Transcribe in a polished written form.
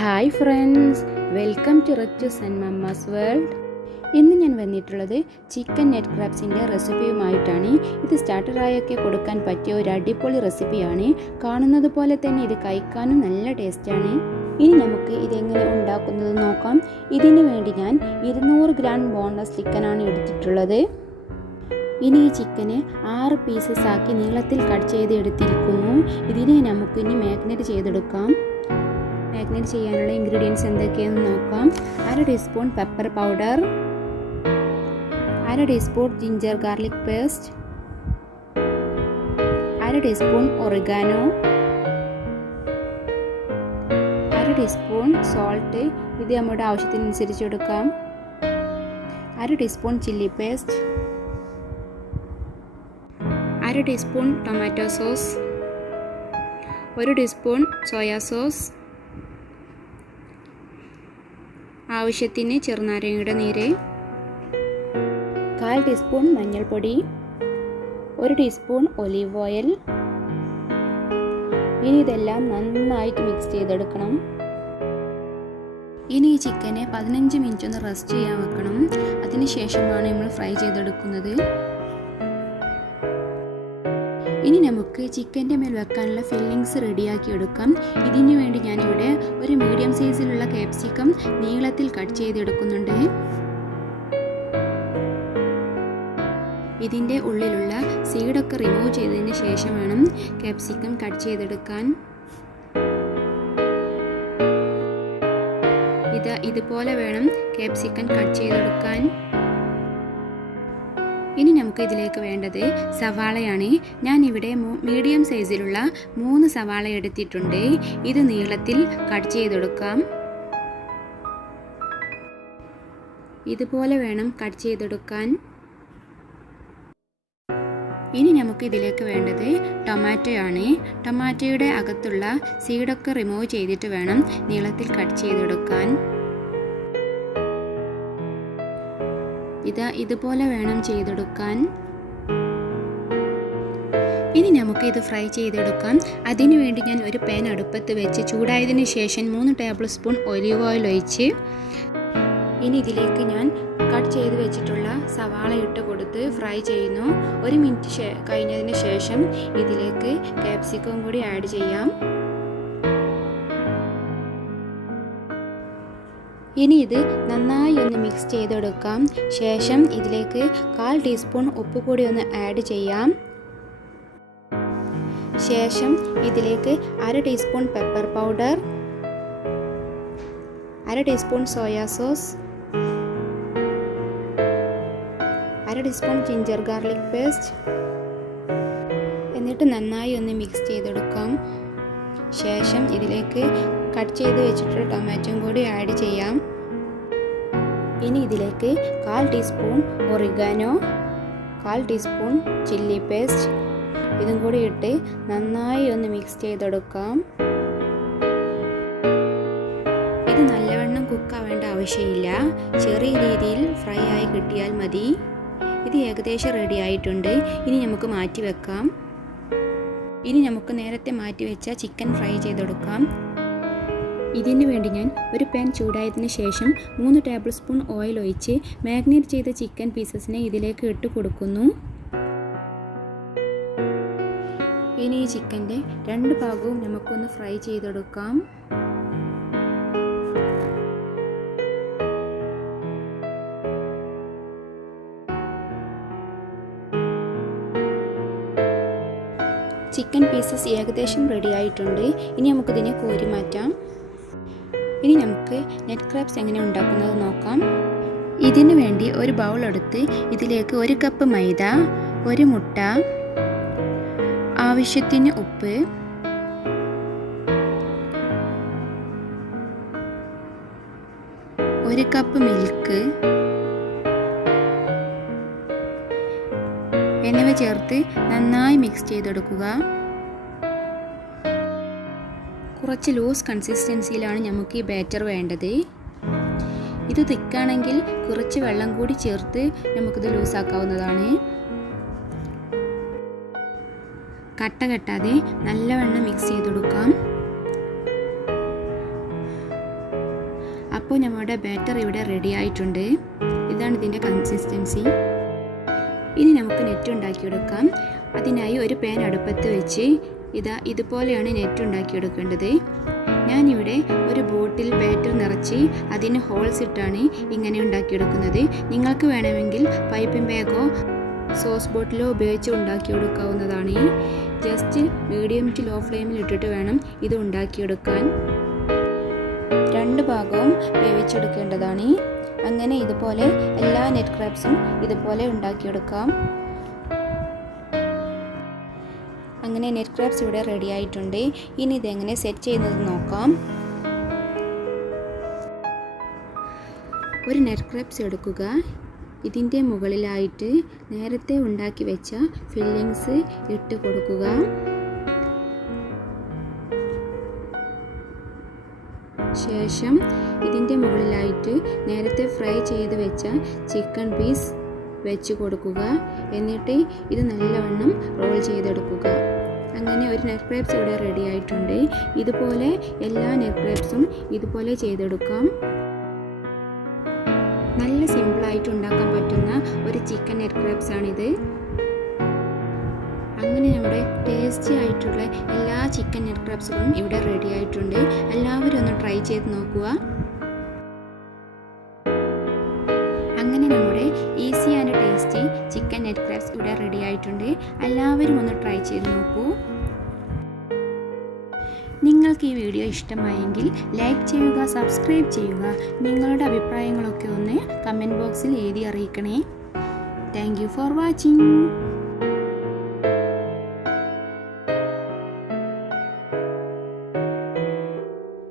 Hi friends, welcome to rectus and mamma's world. ഇന്ന് ഞാൻ വന്നിട്ടുള്ളത് ചിക്കൻ നെറ്റ് ക്രാബ്സിൻ്റെ റെസിപ്പിയുമായിട്ടാണ്. ഇത് സ്റ്റാർട്ടറായൊക്കെ കൊടുക്കാൻ പറ്റിയ ഒരു അടിപൊളി റെസിപ്പിയാണ്. കാണുന്നത് പോലെ തന്നെ ഇത് കഴിക്കാനും നല്ല ടേസ്റ്റാണ്. ഇനി നമുക്ക് ഇതെങ്ങനെ ഉണ്ടാക്കുന്നത് നോക്കാം. ഇതിനു വേണ്ടി ഞാൻ 200 ഗ്രാം ബോൺലെസ് ചിക്കനാണ് എടുത്തിട്ടുള്ളത്. ഇനി ഈ ചിക്കന് 6 പീസസ് ആക്കി നീളത്തിൽ കട്ട് ചെയ്ത് എടുത്തിരിക്കുന്നു. ഇതിനെ നമുക്കിനി മാഗ്നേറ്റ് ചെയ്തെടുക്കാം. മാഗ്നേറ്റ് ചെയ്യാനുള്ള ഇൻഗ്രീഡിയൻസ് എന്തൊക്കെയാണെന്ന് നോക്കാം. 1/2 teaspoon pepper powder, 1/2 teaspoon ginger garlic paste, 1/2 teaspoon oregano, 1/2 teaspoon salt, ഇത് നമ്മുടെ ആവശ്യത്തിനനുസരിച്ച് എടുക്കാം, 1/2 teaspoon chilli paste, 1/2 teaspoon tomato sauce, 1 teaspoon soya sauce, ആവശ്യത്തിന് ചെറുനാരങ്ങയുടെ നീര്, 1/4 ടീസ്പൂൺ മഞ്ഞൾപ്പൊടി, 1 ടീസ്പൂൺ ഒലീവ് ഓയിൽ. ഇനി ഇതെല്ലാം നന്നായിട്ട് മിക്സ് ചെയ്തെടുക്കണം. ഇനി ഈ ചിക്കനെ 15 മിനിറ്റ് ഒന്ന് റെസ്റ്റ് ചെയ്യാൻ വെക്കണം. അതിനുശേഷമാണ് നമ്മൾ ഫ്രൈ ചെയ്തെടുക്കുന്നത്. ഇനി നമുക്ക് ചിക്കൻ്റെ മേൽ വെക്കാനുള്ള ഫില്ലിങ്സ് റെഡിയാക്കി എടുക്കാം. ഇതിനു വേണ്ടി ഞാനിവിടെ ഒരു മീഡിയം സൈസിലുള്ള കാപ്സിക്കം നീളത്തിൽ കട്ട് ചെയ്തെടുക്കുന്നുണ്ട്. ഇതിൻ്റെ ഉള്ളിലുള്ള സീഡൊക്കെ റിമൂവ് ചെയ്തതിന് ശേഷം വേണം കാപ്സിക്കം കട്ട് ചെയ്തെടുക്കാൻ. ഇതുപോലെ വേണം കാപ്സിക്കം കട്ട് ചെയ്തെടുക്കാൻ. ഇനി നമുക്ക് ഇതിലേക്ക് വേണ്ടത് സവാളയാണ്. ഞാൻ ഇവിടെ മീഡിയം സൈസിലുള്ള 3 സവാള എടുത്തിട്ടുണ്ട്. ഇത് നീളത്തിൽ കട്ട് ചെയ്തെടുക്കാം. ഇതുപോലെ വേണം കട്ട് ചെയ്തെടുക്കാൻ. ഇനി നമുക്ക് ഇതിലേക്ക് വേണ്ടത് ടൊമാറ്റോ ആണ്. ടൊമാറ്റോയുടെ അകത്തുള്ള സീഡൊക്കെ റിമൂവ് ചെയ്തിട്ട് വേണം നീളത്തിൽ കട്ട് ചെയ്തെടുക്കാൻ. ഇതുപോലെ വേണം ചെയ്തെടുക്കാൻ. ഇനി നമുക്ക് ഇത് ഫ്രൈ ചെയ്തെടുക്കാം. അതിനുവേണ്ടി ഞാൻ ഒരു പാൻ അടുപ്പത്ത് വെച്ച് ചൂടായതിനു ശേഷം 3 ടേബിൾ സ്പൂൺ ഒലിവ് ഓയിൽ ഒഴിച്ച് ഇനി ഇതിലേക്ക് ഞാൻ കട്ട് ചെയ്ത് വെച്ചിട്ടുള്ള സവാള ഇട്ട് കൊടുത്ത് ഫ്രൈ ചെയ്യുന്നു. 1 മിനിറ്റ് കഴിഞ്ഞതിന് ശേഷം ഇതിലേക്ക് കാപ്സിക്കം കൂടി ആഡ് ചെയ്യാം. ഇനി ഇത് നന്നായി ഒന്ന് മിക്സ് ചെയ്തെടുക്കാം. ശേഷം ഇതിലേക്ക് 1/4 ടീസ്പൂൺ ഉപ്പ് കൂടി ഒന്ന് ആഡ് ചെയ്യാം. ശേഷം ഇതിലേക്ക് 1/2 teaspoon pepper powder, 1/2 teaspoon soya sauce, 1/2 teaspoon ginger garlic paste എന്നിട്ട് നന്നായി ഒന്ന് മിക്സ് ചെയ്തെടുക്കാം. ശേഷം ഇതിലേക്ക് കട്ട് ചെയ്ത് വെച്ചിട്ടുള്ള ടൊമാറ്റോ കൂടി ആഡ് ചെയ്യാം. ഇനി ഇതിലേക്ക് 1/4 teaspoon oregano, 1/4 teaspoon chilli paste ഇതും കൂടി ഇട്ട് നന്നായി ഒന്ന് മിക്സ് ചെയ്തെടുക്കാം. ഇത് നല്ലവണ്ണം കുക്കാവേണ്ട ആവശ്യമില്ല. ചെറിയ രീതിയിൽ ഫ്രൈ ആയി കിട്ടിയാൽ മതി. ഇത് ഏകദേശം റെഡി ആയിട്ടുണ്ട്. ഇനി നമുക്ക് മാറ്റി വെക്കാം. ഇനി നമുക്ക് നേരത്തെ മാറ്റി വെച്ച ചിക്കൻ ഫ്രൈ ചെയ്തെടുക്കാം. ഇതിനു വേണ്ടി ഞാൻ ഒരു പാൻ ചൂടായതിനു ശേഷം 3 ടേബിൾ സ്പൂൺ ഓയിൽ ഒഴിച്ച് മാഗ്നേറ്റ് ചെയ്ത ചിക്കൻ പീസസിനെ ഇതിലേക്ക് ഇട്ട് കൊടുക്കുന്നു. ഇനി ഈ ചിക്കൻ്റെ 2 ഭാഗവും നമുക്കൊന്ന് ഫ്രൈ ചെയ്തെടുക്കാം. ചിക്കൻ പീസസ് ഏകദേശം റെഡി ആയിട്ടുണ്ട്. ഇനി നമുക്കിതിനെ കോരി മാറ്റാം. ഇനി നമുക്ക് നെറ്റ് ക്രാബ്സ് എങ്ങനെ ഉണ്ടാക്കുന്നത് നോക്കാം. ഇതിനു വേണ്ടി ഒരു ബൗൾ എടുത്ത് ഇതിലേക്ക് 1 കപ്പ് മൈദ, 1 മുട്ട, ആവശ്യത്തിന് ഉപ്പ്, 1 കപ്പ് മിൽക്ക് എന്നിവ ചേർത്ത് നന്നായി മിക്സ് ചെയ്തെടുക്കുക. കുറച്ച് ലൂസ് കൺസിസ്റ്റൻസിയിലാണ് നമുക്ക് ഈ ബാറ്റർ വേണ്ടത്. ഇത് തിക്കാണെങ്കിൽ കുറച്ച് വെള്ളം കൂടി ചേർത്ത് നമുക്കിത് ലൂസാക്കാവുന്നതാണ്. കട്ട കെട്ടാതെ നല്ലവണ്ണം മിക്സ് ചെയ്തെടുക്കാം. അപ്പോൾ നമ്മുടെ ബാറ്റർ ഇവിടെ റെഡി ആയിട്ടുണ്ട്. ഇതാണ് ഇതിൻ്റെ കൺസിസ്റ്റൻസി. ഇനി നമുക്ക് നെറ്റ് ഉണ്ടാക്കിയെടുക്കാം. അതിനായി ഒരു പാൻ അടുപ്പത്ത് വെച്ച് ഇതുപോലെയാണ് നെറ്റ് ഉണ്ടാക്കിയെടുക്കേണ്ടത്. ഞാനിവിടെ ഒരു ബോട്ടിൽ ബാറ്റർ നിറച്ച് അതിന് ഹോൾസ് ഇട്ടാണ് ഇങ്ങനെ ഉണ്ടാക്കിയെടുക്കുന്നത്. നിങ്ങൾക്ക് വേണമെങ്കിൽ പൈപ്പിംഗ് ബാഗോ സോസ് ബോട്ടിലോ ഉപയോഗിച്ച് ഉണ്ടാക്കിയെടുക്കാവുന്നതാണ്. ജസ്റ്റ് മീഡിയം ടു ലോ ഫ്ലെയിമിൽ ഇട്ടിട്ട് വേണം ഇത് ഉണ്ടാക്കിയെടുക്കാൻ. 2 ഭാഗവും വേവിച്ചെടുക്കേണ്ടതാണ്. അങ്ങനെ ഇതുപോലെ എല്ലാ നെറ്റ് ക്രാബ്സും ഇതുപോലെ ഉണ്ടാക്കിയെടുക്കാം. അങ്ങനെ നെറ്റ് ക്രാബ്സ് ഇവിടെ റെഡി ആയിട്ടുണ്ട്. ഇനി ഇതെങ്ങനെ സെറ്റ് ചെയ്യുന്നത് നോക്കാം. ഒരു നെറ്റ് ക്രാബ്സ് എടുക്കുക. ഇതിൻ്റെ മുകളിലായിട്ട് നേരത്തെ ഉണ്ടാക്കി വെച്ച ഫില്ലിങ്സ് ഇട്ട് കൊടുക്കുക. ശേഷം ഇതിൻ്റെ മുകളിലായിട്ട് നേരത്തെ ഫ്രൈ ചെയ്ത് വെച്ച ചിക്കൻ പീസ് വെച്ച് കൊടുക്കുക. എന്നിട്ട് ഇത് നല്ലവണ്ണം റോൾ ചെയ്തെടുക്കുക. അങ്ങനെ ഒരു നെറ്റ് ക്രാബ്സ് ഇവിടെ റെഡി ആയിട്ടുണ്ട്. ഇതുപോലെ എല്ലാ നെറ്റ് ക്രാബ്സും ഇതുപോലെ ചെയ്തെടുക്കാം. നല്ല സിമ്പിളായിട്ട് ഉണ്ടാക്കാൻ പറ്റുന്ന ഒരു ചിക്കൻ നെറ്റ് ക്രാബ്സ് ആണിത്. അങ്ങനെ നമ്മുടെ ടേസ്റ്റി ആയിട്ടുള്ള എല്ലാ ചിക്കൻ നെറ്റ് ക്രാബ്സുകളും ഇവിടെ റെഡി ആയിട്ടുണ്ട്. എല്ലാവരും ഒന്ന് ട്രൈ ചെയ്ത് നോക്കുക. അങ്ങനെ നമ്മുടെ easy and tasty chicken net crabs ഇവിടെ റെഡി ആയിട്ടുണ്ട്. എല്ലാവരും ഒന്ന് ട്രൈ ചെയ്ത് നോക്കൂ. നിങ്ങൾക്ക് ഈ വീഡിയോ ഇഷ്ടമായെങ്കിൽ ലൈക്ക് ചെയ്യുക, സബ്സ്ക്രൈബ് ചെയ്യുക. നിങ്ങളുടെ അഭിപ്രായങ്ങളൊക്കെ ഒന്ന് കമൻറ്റ് ബോക്സിൽ എഴുതി അറിയിക്കണേ. Thank you for watching.